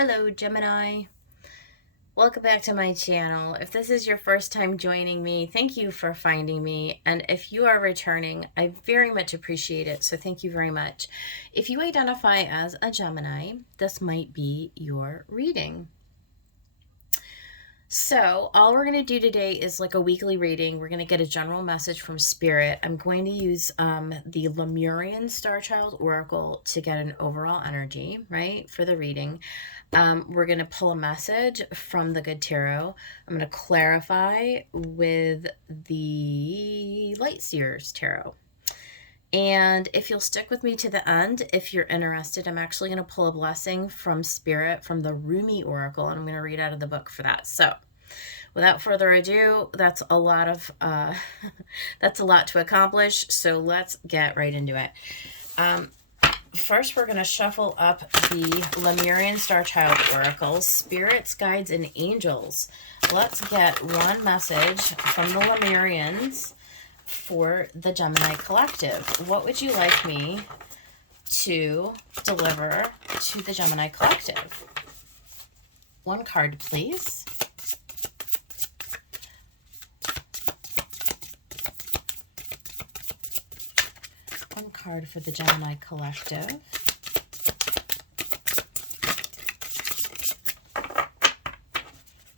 Hello, Gemini. Welcome back to my channel. If this is your first time joining me, thank you for finding me. And if you are returning, I very much appreciate it. So thank you very much. If you identify as a Gemini, this might be your reading. So all we're going to do today is like a weekly reading. We're going to get a general message from Spirit. I'm going to use the Lemurian Star Child Oracle to get an overall energy, right, for the reading. We're going to pull a message from the Good Tarot. I'm going to clarify with the Light Seers Tarot. And if you'll stick with me to the end, if you're interested, I'm actually going to pull a blessing from Spirit from the Rumi Oracle, and I'm going to read out of the book for that. So without further ado, that's a lot of that's a lot to accomplish. So let's get right into it. First, we're going to shuffle up the Lemurian Star Child Oracles, Spirits, Guides, and Angels. Let's get one message from the Lemurians for the Gemini Collective. What would you like me to deliver to the Gemini Collective? One card, please. One card for the Gemini Collective.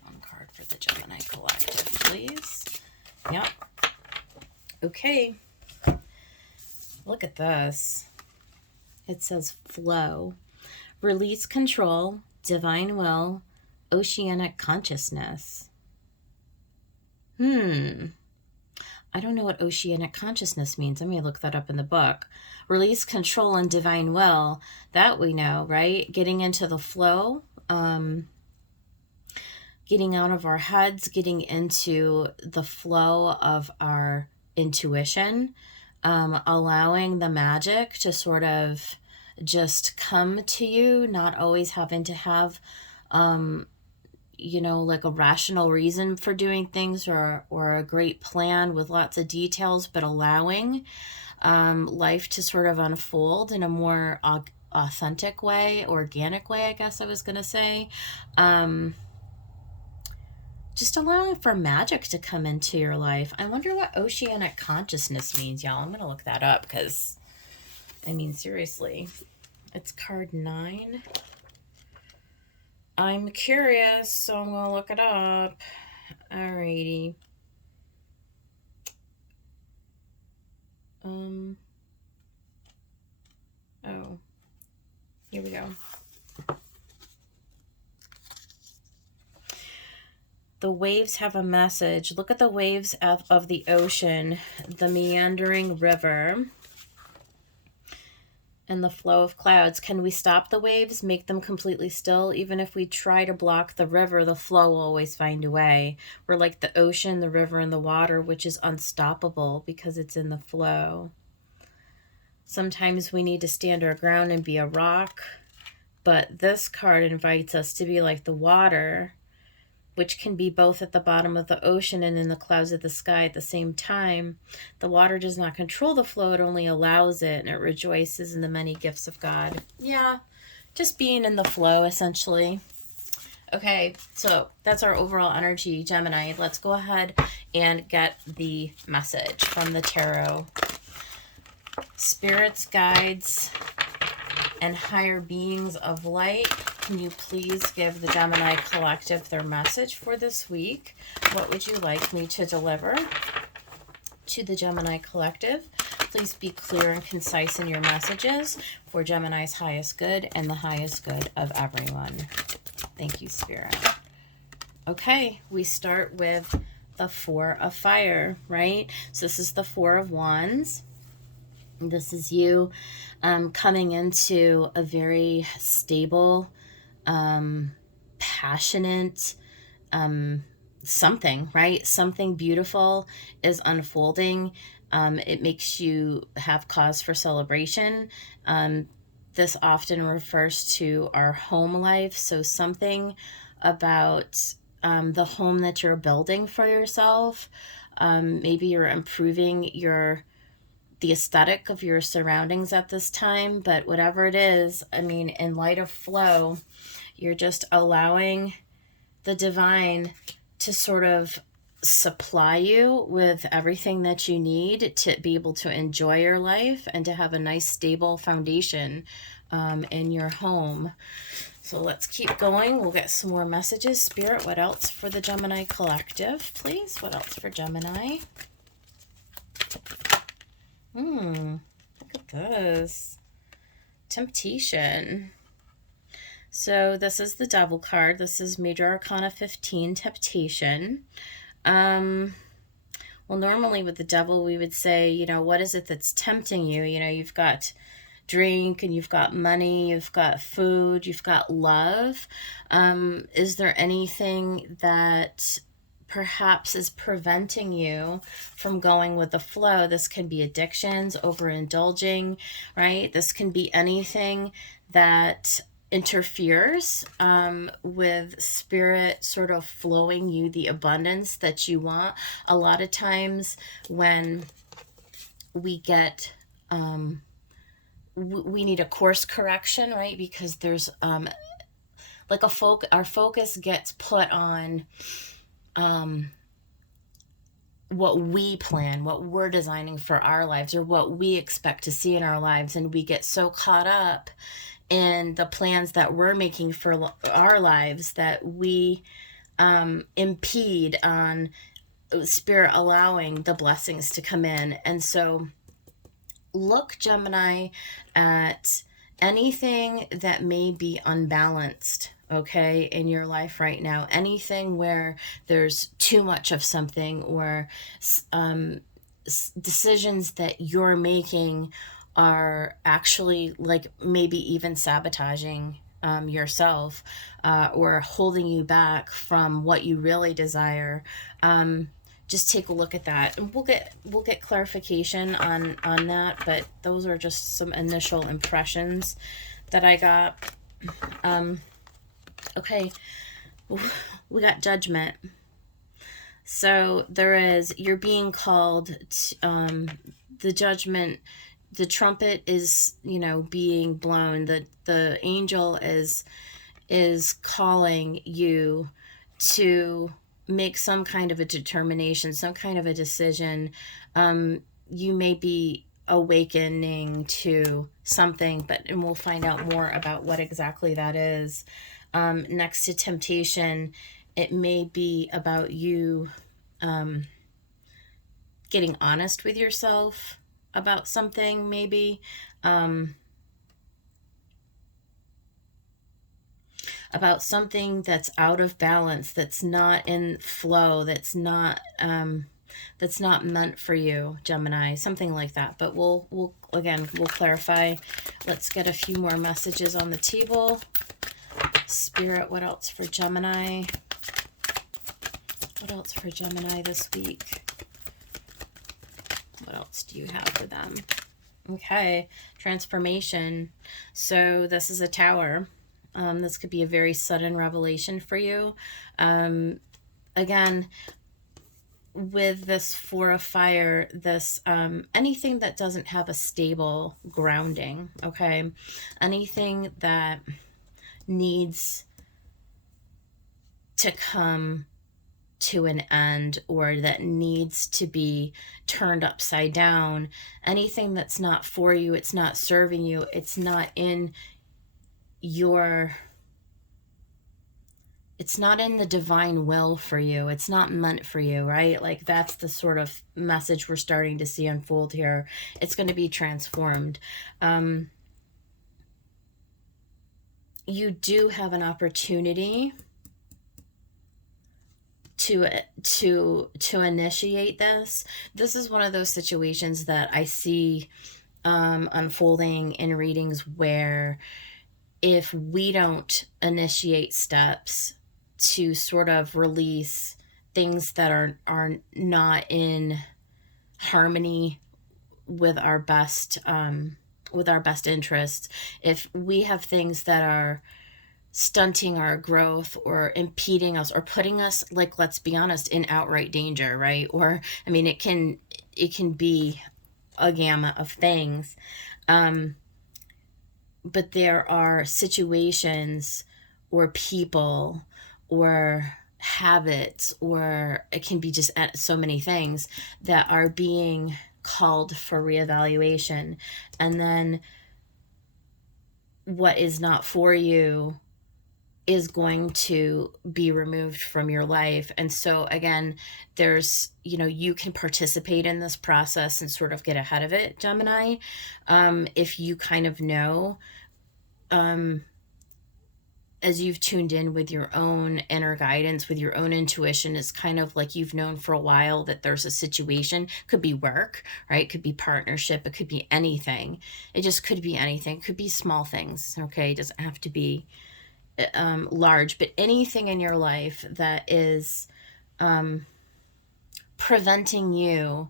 One card for the Gemini Collective, please. Yep. Okay. Look at this. It says flow, release control, divine will, oceanic consciousness. I don't know what oceanic consciousness means. I may look that up in the book. Release control and divine will, that we know, right? Getting into the flow, getting out of our heads, getting into the flow of our intuition, allowing the magic to sort of just come to you, not always having to have like a rational reason for doing things or a great plan with lots of details, but allowing life to sort of unfold in a more authentic way, organic way, I guess I was going to say. Just allowing for magic to come into your life. I wonder what oceanic consciousness means, y'all. I'm going to look that up because, I mean, seriously. It's card 9. I'm curious, so I'm going to look it up. Alrighty. Oh, here we go. The waves have a message. Look at the waves of the ocean, the meandering river, and the flow of clouds. Can we stop the waves, make them completely still? Even if we try to block the river, the flow will always find a way. We're like the ocean, the river, and the water, which is unstoppable because it's in the flow. Sometimes we need to stand our ground and be a rock, but this card invites us to be like the water, which can be both at the bottom of the ocean and in the clouds of the sky at the same time. The water does not control the flow, it only allows it, and it rejoices in the many gifts of God. Yeah, just being in the flow, essentially. Okay, so that's our overall energy, Gemini. Let's go ahead and get the message from the tarot. Spirits, guides, and higher beings of light, can you please give the Gemini Collective their message for this week? What would you like me to deliver to the Gemini Collective? Please be clear and concise in your messages for Gemini's highest good and the highest good of everyone. Thank you, Spirit. Okay, we start with the 4 of Fire, right? So this is the 4 of Wands. This is you coming into a very stable, passionate, something, right? Something beautiful is unfolding. It makes you have cause for celebration. This often refers to our home life. So something about the home that you're building for yourself. Maybe you're improving your the aesthetic of your surroundings at this time, but whatever it is, I mean, in light of flow, you're just allowing the divine to sort of supply you with everything that you need to be able to enjoy your life and to have a nice stable foundation in your home. So let's keep going. We'll get some more messages. Spirit, what else for the Gemini collective, please? What else for Gemini? Look at this. Temptation. So this is the Devil card. This is Major Arcana 15, Temptation. Well, normally with the Devil, we would say, you know, what is it that's tempting you? You know, you've got drink and you've got money, you've got food, you've got love. Is there anything that perhaps is preventing you from going with the flow? This can be addictions, overindulging, right? This can be anything that interferes with spirit sort of flowing you the abundance that you want. A lot of times when we get we need a course correction, right? Because there's like our focus gets put on what we plan, what we're designing for our lives, or what we expect to see in our lives, and we get so caught up in the plans that we're making for our lives that we impede on spirit allowing the blessings to come in. And so look, Gemini, at anything that may be unbalanced, okay, in your life right now. Anything where there's too much of something, or decisions that you're making are actually like maybe even sabotaging yourself or holding you back from what you really desire. Just take a look at that, and we'll get clarification on that, but those are just some initial impressions that I got. Okay, we got Judgment. So you're being called to, the Judgment, the trumpet is, you know, being blown. The angel is calling you to make some kind of a determination, some kind of a decision. You may be awakening to something, and we'll find out more about what exactly that is. Next to temptation, it may be about you getting honest with yourself about something, maybe. About something that's out of balance, that's not in flow, that's not meant for you, Gemini, something like that. But we'll clarify. Let's get a few more messages on the table. Spirit, what else for Gemini? What else for Gemini this week? What else do you have for them? Okay, transformation. So this is a Tower. This could be a very sudden revelation for you. Again, with this Four of Fire, this anything that doesn't have a stable grounding, okay? Anything that needs to come to an end, or that needs to be turned upside down, anything that's not for you, it's not serving you, it's not in it's not in the divine will for you, it's not meant for you, right? Like, that's the sort of message we're starting to see unfold here. It's going to be transformed. You do have an opportunity to initiate this. This is one of those situations that I see unfolding in readings where if we don't initiate steps to sort of release things that are not in harmony with our best interests, if we have things that are stunting our growth or impeding us or putting us, like, let's be honest, in outright danger, right? Or, I mean, it can be a gamut of things. But there are situations or people or habits, or it can be just so many things that are being called for reevaluation. And then what is not for you is going to be removed from your life. And so again, there's, you can participate in this process and sort of get ahead of it, Gemini. If you kind of know, as you've tuned in with your own inner guidance, with your own intuition, it's kind of like you've known for a while that there's a situation. Could be work, right? Could be partnership. It could be anything. It just could be anything. It could be small things, okay? It doesn't have to be large, but anything in your life that is preventing you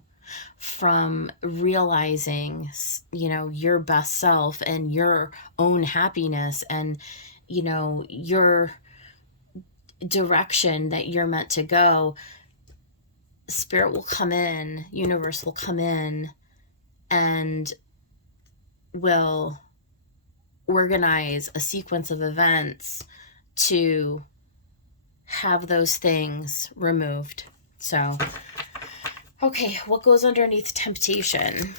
from realizing, your best self and your own happiness and, your direction that you're meant to go. Spirit will come in, universe will come in, and will organize a sequence of events to have those things removed. So, okay, what goes underneath temptation?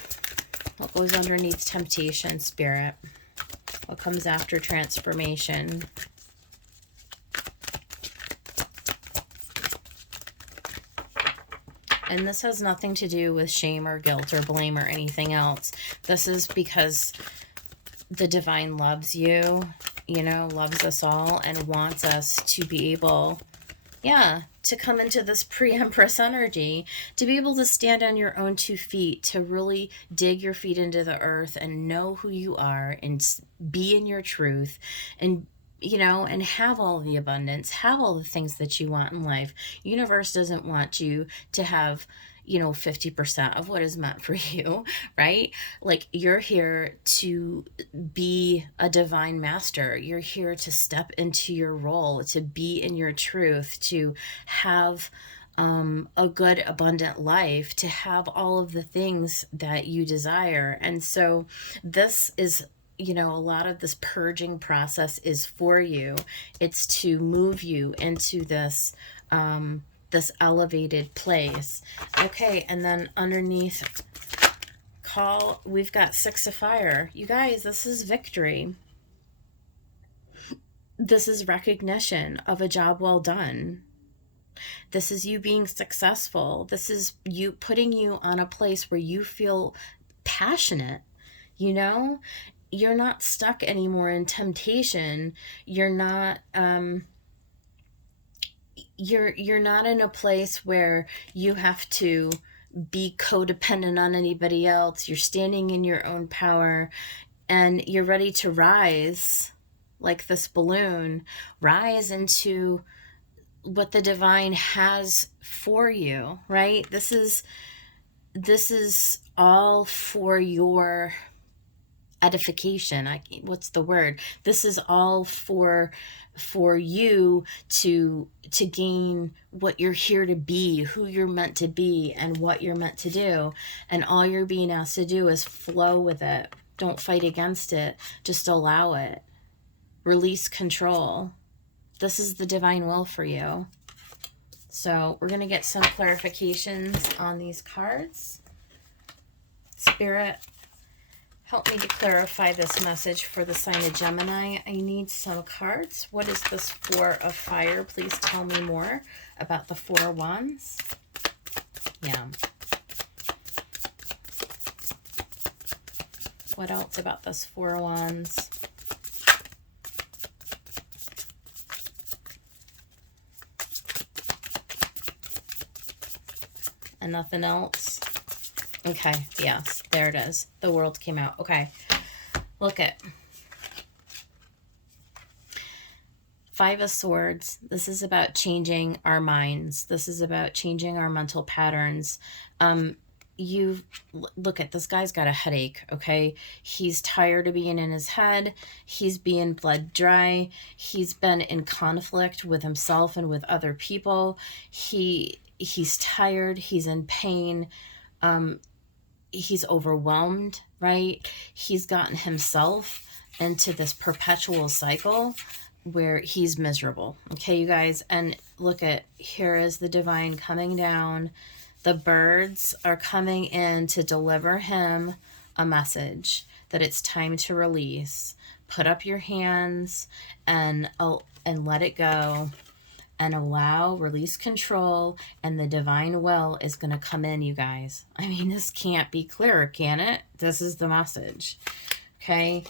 What goes underneath temptation, Spirit? What comes after transformation? And this has nothing to do with shame or guilt or blame or anything else. This is because the divine loves you, loves us all, and wants us to be able, to come into this pre-empress energy, to be able to stand on your own 2 feet, to really dig your feet into the earth and know who you are and be in your truth and, and have all the abundance, have all the things that you want in life. Universe doesn't want you to have 50% of what is meant for you, right? Like, you're here to be a divine master. You're here to step into your role, to be in your truth, to have a good, abundant life, to have all of the things that you desire. And so this is, a lot of this purging process is for you. It's to move you into this this elevated place. Okay, and then underneath we've got 6 of fire. You guys, this is victory. This is recognition of a job well done. This is you being successful. This is you putting you on a place where you feel passionate, You're not stuck anymore in temptation. You're not you're not in a place where you have to be codependent on anybody else. You're standing in your own power, and you're ready to rise like this balloon, rise into what the divine has for you, right? This is all for your edification. What's the word? This is all for you to gain what you're here to be, who you're meant to be, and what you're meant to do. And all you're being asked to do is flow with it. Don't fight against it. Just allow it. Release control. This is the divine will for you. So we're going to get some clarifications on these cards. Spirit, help me to clarify this message for the sign of Gemini. I need some cards. What is this 4 of fire? Please tell me more about the 4 of wands. Yeah. What else about this 4 of wands? And nothing else? Okay, yes, there it is. The world came out. Okay, look at 5 of Swords. This is about changing our minds. This is about changing our mental patterns. Look at this guy's got a headache, okay? He's tired of being in his head. He's being bled dry. He's been in conflict with himself and with other people. He's tired. He's in pain. he's overwhelmed, right? He's gotten himself into this perpetual cycle where he's miserable. Okay, you guys, and look at, here is the divine coming down. The birds are coming in to deliver him a message that it's time to release. Put up your hands and let it go, and allow, release control, and the divine will is going to come in, you guys. I mean, this can't be clearer, can it? This is the message. Okay.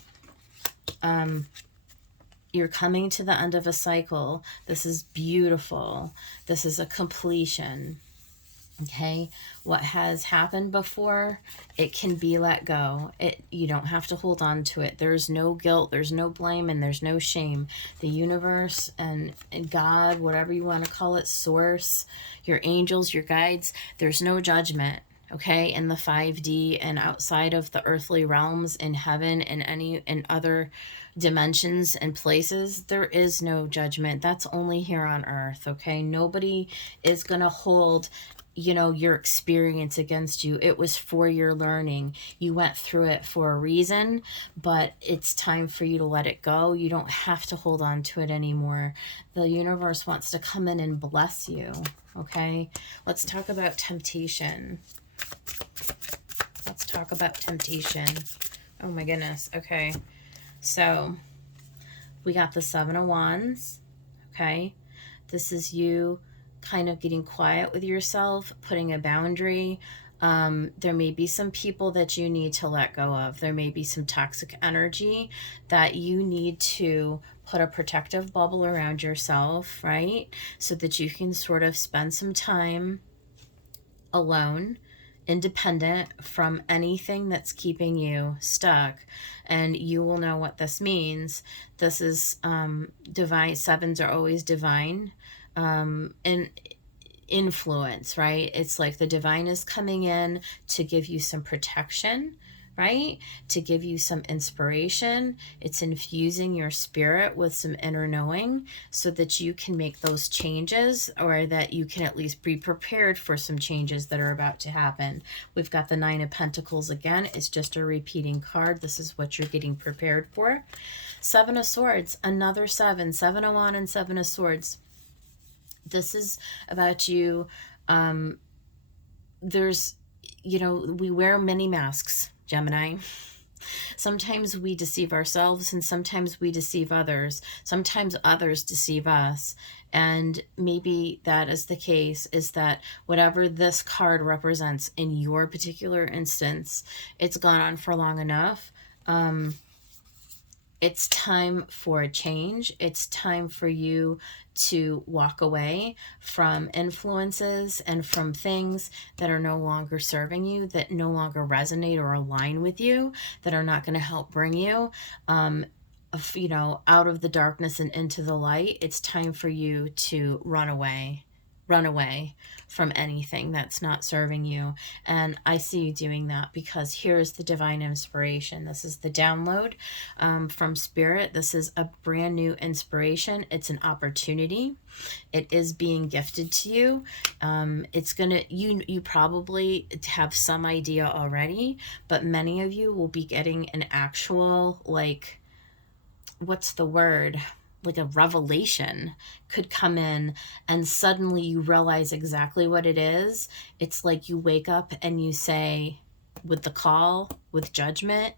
You're coming to the end of a cycle. This is beautiful. This is a completion. Okay, what has happened before, it can be let go. You don't have to hold on to it. There's no guilt, there's no blame, and there's no shame. The universe and God, whatever you want to call it, source, your angels, your guides, there's no judgment. Okay, in the 5D and outside of the earthly realms, in heaven and in other dimensions and places, there is no judgment. That's only here on earth. Okay, nobody is going to hold your experience against you. It was for your learning. You went through it for a reason, but it's time for you to let it go. You don't have to hold on to it anymore. The universe wants to come in and bless you. Okay, let's talk about temptation. Let's talk about temptation. Oh my goodness. Okay, so we got the 7 of Wands. Okay, this is you kind of getting quiet with yourself, putting a boundary. There may be some people that you need to let go of. There may be some toxic energy that you need to put a protective bubble around yourself, right? So that you can sort of spend some time alone, independent from anything that's keeping you stuck. And you will know what this means. This is divine. 7s are always divine. And influence, right? It's like the divine is coming in to give you some protection, right? To give you some inspiration. It's infusing your spirit with some inner knowing so that you can make those changes, or that you can at least be prepared for some changes that are about to happen. We've got the 9 of Pentacles again. It's just a repeating card. This is what you're getting prepared for. 7 of Swords, another 7. 7 of Wands and 7 of Swords. This is about you. There's, we wear many masks, Gemini. Sometimes we deceive ourselves and sometimes we deceive others. Sometimes others deceive us. And maybe that is the case, is that whatever this card represents in your particular instance, it's gone on for long enough. It's time for a change. It's time for you to walk away from influences and from things that are no longer serving you, that no longer resonate or align with you, that are not going to help bring you, out of the darkness and into the light. It's time for you to run away from anything that's not serving you. And I see you doing that, because here's the divine inspiration. This is the download from Spirit. This is a brand new inspiration. It's an opportunity. It is being gifted to you. It's gonna, you probably have some idea already, but many of you will be getting an actual, like, what's the word? Like a revelation could come in, and suddenly you realize exactly what it is. It's like you wake up and you say, with the call, with judgment,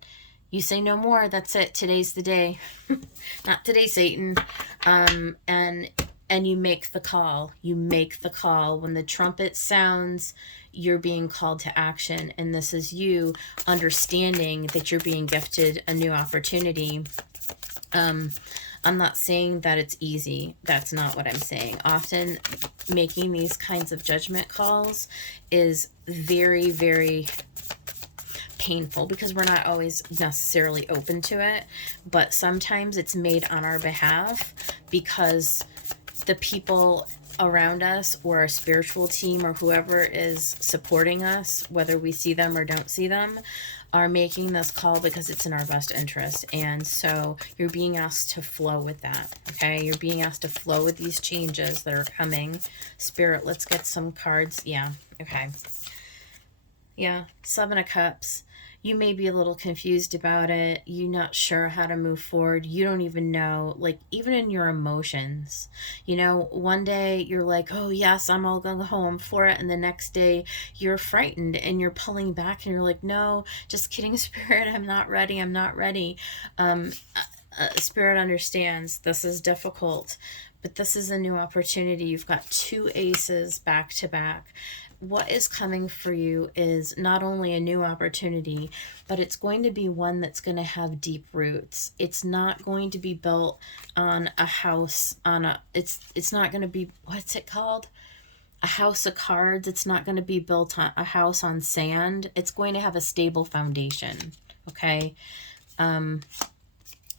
you say, no more, that's it, today's the day. Not today, Satan. And you make the call. You make the call. When the trumpet sounds, you're being called to action. And this is you understanding that you're being gifted a new opportunity. I'm not saying that it's easy. That's not what I'm saying. Often making these kinds of judgment calls is very, very painful, because we're not always necessarily open to it. But sometimes it's made on our behalf, because the people around us, or our spiritual team, or whoever is supporting us, whether we see them or don't see them, are making this call because it's in our best interest. And so you're being asked to flow with that. Okay, you're being asked to flow with these changes that are coming. Spirit, let's get some cards. Yeah, okay. Yeah, Seven of Cups. You may be a little confused about it. You're not sure how to move forward. You don't even know, like, even in your emotions. One day you're like, oh, yes, I'm all going to go home for it. And the next day you're frightened and you're pulling back and you're like, no, just kidding, Spirit. I'm not ready. I'm not ready. Spirit understands this is difficult, but this is a new opportunity. You've got two aces back to back. What is coming for you is not only a new opportunity, but it's going to be one that's going to have deep roots. It's not going to be built on a house it's not going to be, what's it called? A house of cards. It's not going to be built on a house on sand. It's going to have a stable foundation. Okay? And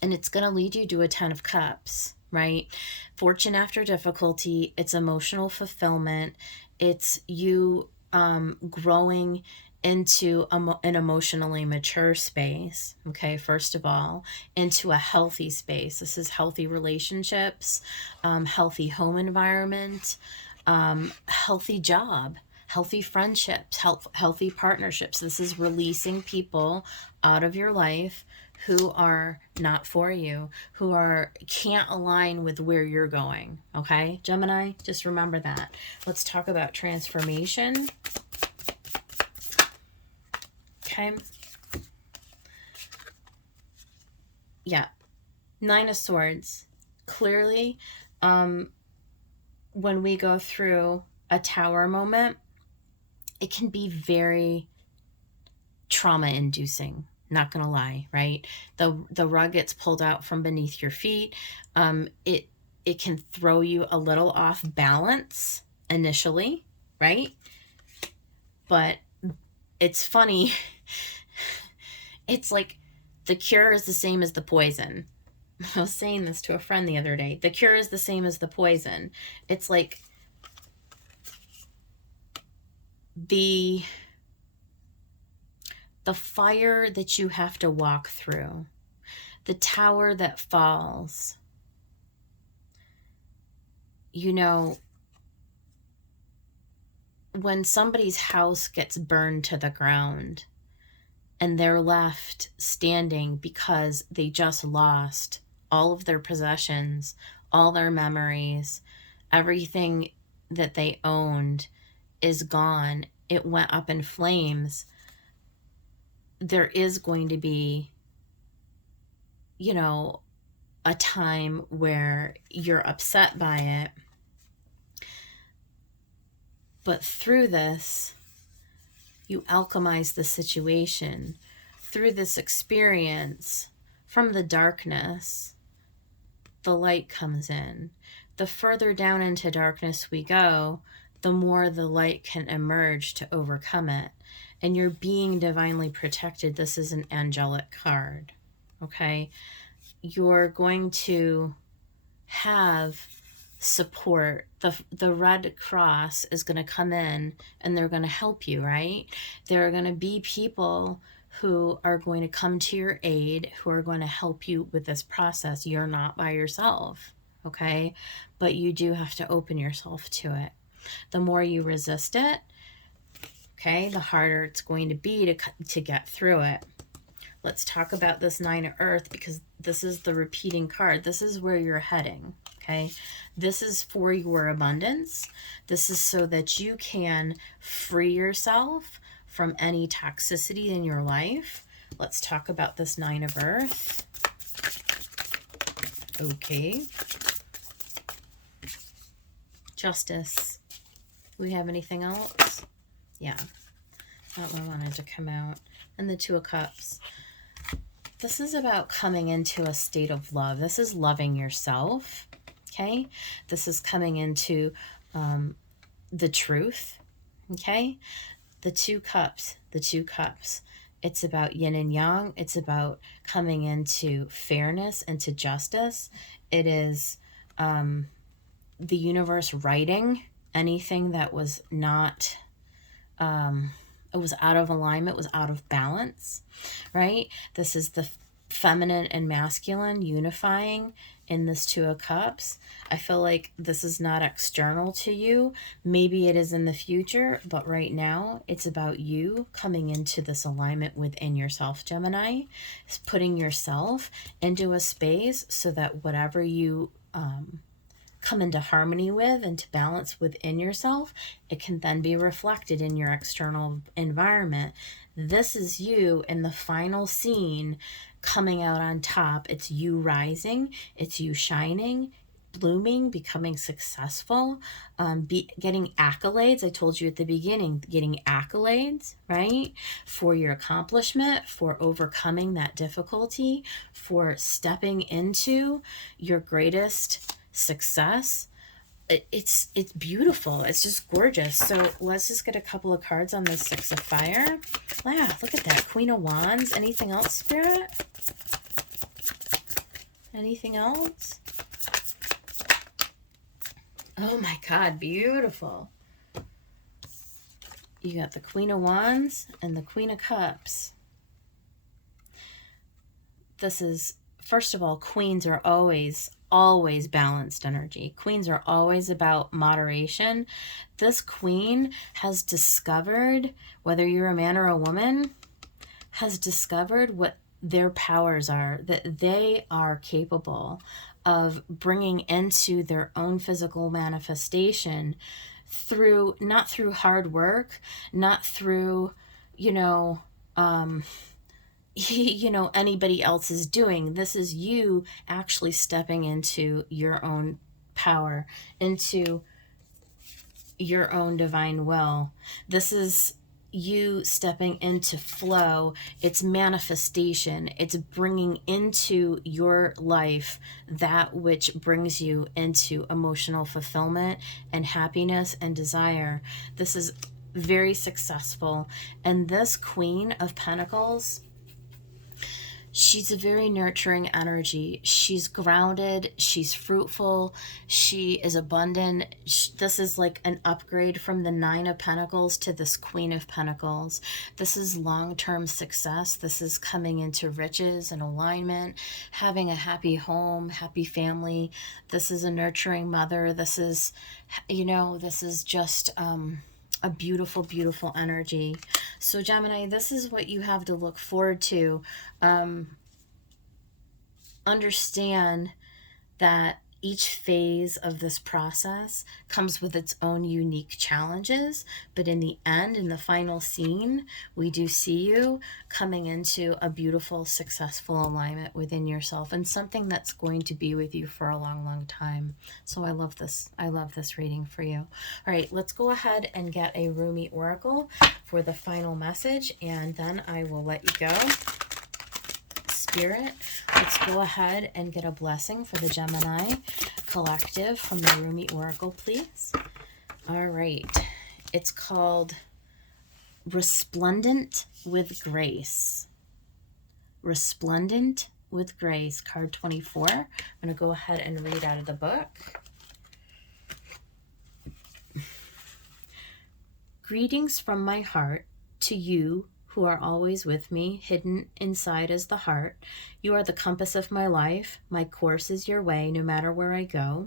it's going to lead you to a 10 of cups, right? Fortune after difficulty. It's emotional fulfillment. It's you growing into an emotionally mature space, okay, first of all, into a healthy space. This is healthy relationships, healthy home environment, healthy job, healthy friendships, healthy partnerships. This is releasing people out of your life who are not for you, who can't align with where you're going. Okay, Gemini, just remember that. Let's talk about transformation. Okay. Yeah. Nine of Swords. Clearly, when we go through a tower moment, it can be very trauma inducing. Not gonna lie, right? The rug gets pulled out from beneath your feet. It can throw you a little off balance initially, right? But it's funny. It's like the cure is the same as the poison. I was saying this to a friend the other day. The cure is the same as the poison. It's like the fire that you have to walk through, the tower that falls. When somebody's house gets burned to the ground and they're left standing because they just lost all of their possessions, all their memories, everything that they owned is gone. It went up in flames. There is going to be, a time where you're upset by it. But through this, you alchemize the situation. Through this experience, from the darkness, the light comes in. The further down into darkness we go, the more the light can emerge to overcome it. And you're being divinely protected. This is an angelic card, okay? You're going to have support. The Red Cross is going to come in and they're going to help you, right? There are going to be people who are going to come to your aid, who are going to help you with this process. You're not by yourself, okay? But you do have to open yourself to it. The more you resist it, okay, the harder it's going to be to get through it. Let's talk about this Nine of Earth, because this is the repeating card. This is where you're heading, okay? This is for your abundance. This is so that you can free yourself from any toxicity in your life. Let's talk about this Nine of Earth. Okay. Justice. We have anything else? Yeah. That one wanted to come out. And the Two of Cups. This is about coming into a state of love. This is loving yourself, okay? This is coming into the truth, okay? The Two Cups, the Two Cups. It's about yin and yang. It's about coming into fairness, into justice. It is the universe righting anything that was not... it was out of alignment, was out of balance, right? This is the feminine and masculine unifying in this Two of Cups. I feel like this is not external to you. Maybe it is in the future, but right now it's about you coming into this alignment within yourself, Gemini. It's putting yourself into a space so that whatever you come into harmony with and to balance within yourself, it can then be reflected in your external environment. This is you in the final scene coming out on top. It's you rising, it's you shining, blooming, becoming successful, getting accolades. I told you at the beginning, getting accolades, right? For your accomplishment, for overcoming that difficulty, for stepping into your greatest success. It's beautiful. It's just gorgeous. So let's just get a couple of cards on the Six of Fire. Wow, look at that. Queen of Wands. Anything else, Spirit? Anything else? Oh my God, beautiful. You got the Queen of Wands and the Queen of Cups. This is, first of all, queens are always balanced energy. Queens are always about moderation. This queen has discovered, whether you're a man or a woman, has discovered what their powers are, that they are capable of bringing into their own physical manifestation through, not through hard work, not through, anybody else is doing. This is you actually stepping into your own power, into your own divine will. This is you stepping into flow. It's manifestation. It's bringing into your life that which brings you into emotional fulfillment and happiness and desire. This is very successful. And this Queen of Pentacles, she's a very nurturing energy. She's grounded. She's fruitful. She is abundant. This is like an upgrade from the Nine of Pentacles to this Queen of Pentacles. This is long-term success. This is coming into riches and alignment, having a happy home, happy family. This is a nurturing mother. This is, this is just a beautiful, beautiful energy. So Gemini, this is what you have to look forward to. Understand that each phase of this process comes with its own unique challenges, but in the end, in the final scene, we do see you coming into a beautiful, successful alignment within yourself and something that's going to be with you for a long, long time. So I love this. I love this reading for you. All right, let's go ahead and get a Rumi Oracle for the final message, and then I will let you go. Spirit, let's go ahead and get a blessing for the Gemini collective from the Rumi Oracle, please. All right. It's called Resplendent with Grace. Resplendent with Grace, card 24. I'm going to go ahead and read out of the book. Greetings from my heart to you who are always with me, hidden inside is the heart. You are the compass of my life. My course is your way, no matter where I go.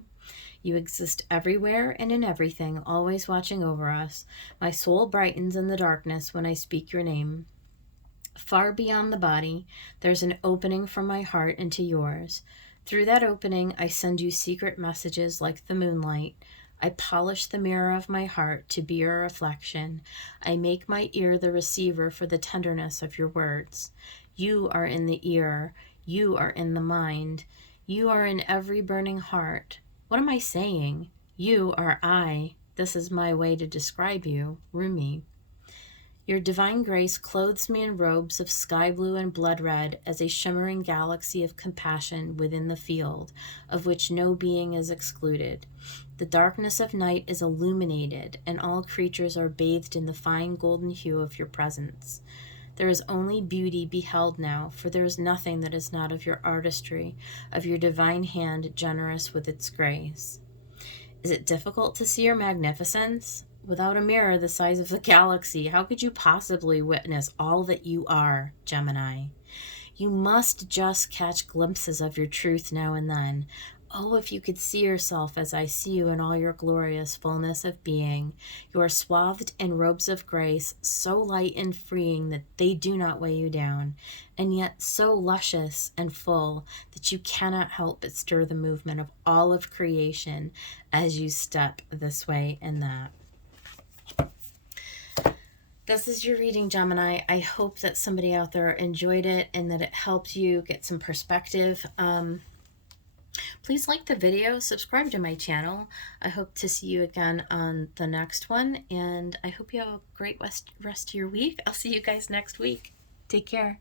You exist everywhere and in everything, always watching over us. My soul brightens in the darkness when I speak your name. Far beyond the body, there's an opening from my heart into yours. Through that opening, I send you secret messages like the moonlight. I polish the mirror of my heart to be your reflection. I make my ear the receiver for the tenderness of your words. You are in the ear. You are in the mind. You are in every burning heart. What am I saying? You are I. This is my way to describe you, Rumi. Your divine grace clothes me in robes of sky blue and blood red as a shimmering galaxy of compassion within the field, of which no being is excluded. The darkness of night is illuminated, and all creatures are bathed in the fine golden hue of your presence. There is only beauty beheld now, for there is nothing that is not of your artistry, of your divine hand generous with its grace. Is it difficult to see your magnificence? Without a mirror the size of the galaxy, how could you possibly witness all that you are, Gemini? You must just catch glimpses of your truth now and then. Oh, if you could see yourself as I see you in all your glorious fullness of being. You are swathed in robes of grace, so light and freeing that they do not weigh you down, and yet so luscious and full that you cannot help but stir the movement of all of creation as you step this way and that. This is your reading, Gemini. I hope that somebody out there enjoyed it and that it helped you get some perspective. Please like the video, subscribe to my channel. I hope to see you again on the next one, and I hope you have a great rest of your week. I'll see you guys next week. Take care.